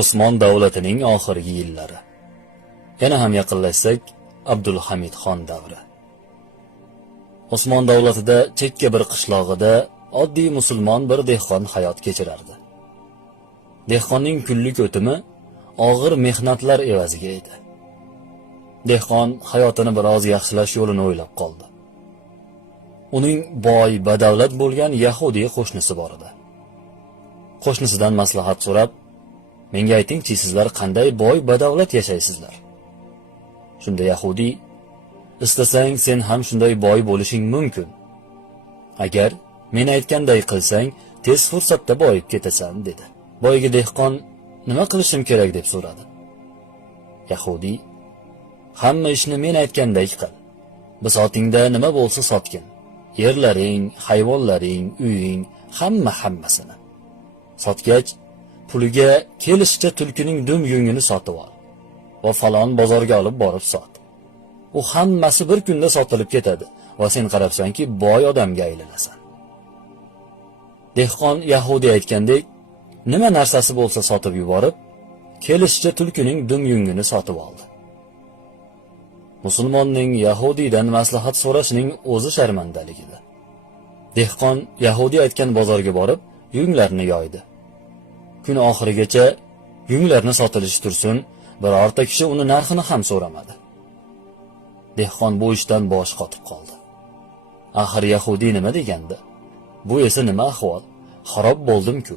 Osmon davlatining oxirgi yillari. Yana ham yaqinlashsak, Abdulhamid Xon davri. Osmon davlatida chekka bir qishlog'ida oddiy musulmon bir dehqon hayot kechirardi. Dehqonning kunlik o'timi og'ir mehnatlar evaziga edi. Dehqon hayotini biroz yaxshilash yo'lini o'ylab qoldi. Uning boy, badavlat bo'lgan yahudiy qo'shnisi bor edi. Qo'shnisidan maslahat so'rab, "Menga ayting-chi, sizlar qanday boy, badavlat yashaysizlar?" Shunda yahudiy, "Istasang sen ham shunday boy bo'lishing mumkin. Agar men aytganday qilsang, tez fursatda boyib ketasan" dedi. Boyga dehqon, "Nima qilishim kerak?" deb so'radi. Yahudiy, "Hamma ishni men aytganday qil. Bisotingda nima bo'lsa sotgin. Yerlaring, hayvonlaring, uying, hammasini. Sotgach, puliga kelishicha tulkining dum yungini sotib ol va falon bozorga olib borib sot. U hammasi bir kunda sotilib ketadi va sen qarabsanki, boy odamga aylanasan." Dehqon yahudiy aytgandek, nima narsasi bo'lsa sotib yuborib, kelishicha tulkining dum yungini sotib oldi. Musulmonning yahudiydan maslahat so'rashining o'zi sharmandaligidir. Dehqon yahudiy aytgan bozorga borib, yunglarni yoydi. Kun oxirigacha yunglarni sotilishi tursin, birorta kishi uni narxini ham so'ramadi. Dehqon bu ishdan bosh qotib qoldi. Axir yahudiy nima degandi? Bu esa nima ahvol? Xarob bo'ldim-ku.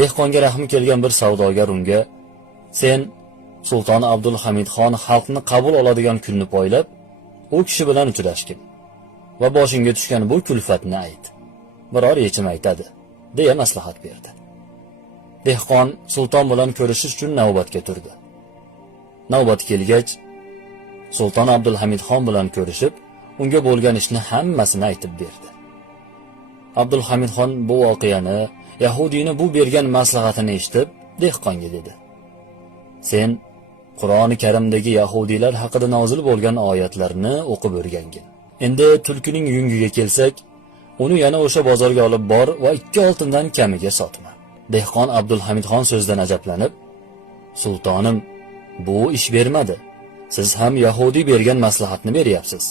Dehqonga rahmi kelgan bir savdogar unga, "Sen Sulton Abdulhamid Xon xalqni qabul oladigan kunni poylab, u kishi bilan uchrashgin va boshingga tushgan bu kulfatni ayt. Biror yechim aytadi", deya maslahat berdi. Dehqon sulton bilan ko'rishish uchun navbatga turdi. Navbat kelgach, Sulton Abdulhamid Xon bilan ko'rishib, unga bo'lgan ishni hammasini aytib berdi. Abdulhamid Xon bu voqeani, yahudiyni bu bergan maslahatini eshitib, dehqonga dedi: "Sen Qur'oni Karimdagi yahudiylar haqida nozil bo'lgan oyatlarni o'qib o'rgangin. Endi tulkining yungiga kelsak, uni yana o'sha bozorga olib bor va 2 oltindan kamiga sotma." Dehqon Abdulhamid Xon so'zdan ajablanib, "Sultonim, bu ish bermadi. Siz ham yahudiy bergan maslahatni beryapsiz.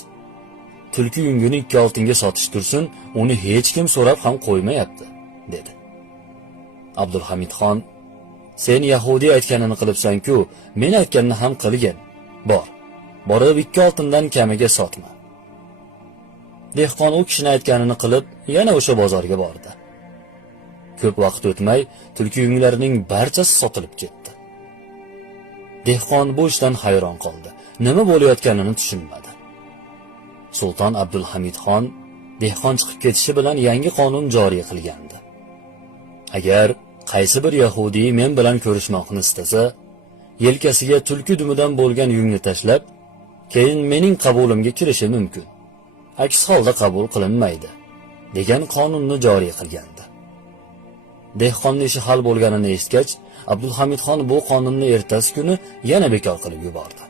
Tulki yungini 2 oltinga sotish tursin, uni hech kim so'rab ham qo'ymayapti", dedi. Abdulhamid Xon, "Sen yahudiy aytganini qilibsan-ku, men aytganini ham qilgin. Borib 2 oltindan kamiga sotma." Dehqon u kishining aytganini qilib, yana o'sha bozorga bordi. Ko'p vaqt o'tmay, tulki yunglarining barchasi sotilib ketdi. Dehqon bu ishdan hayron qoldi. Nima bo'layotganini tushunmadi. Sulton Abdulhamid Xon dehqon chiqib ketishi bilan yangi qonun joriy qilgandi. Agar qaysi bir yahudiy men bilan ko'rishmoqni istasa, yelkasiga tulki dumidan bo'lgan yungni tashlab, keyin mening qabulimga kirishi mumkin. Aks holda qabul qilinmaydi, degan qonunni joriy qilgandi. Dehqonning ishi hal bo'lganini eshitgach, Abdulhamid Xon bu qonunni ertasi kuni yana bekor qilib yubordi.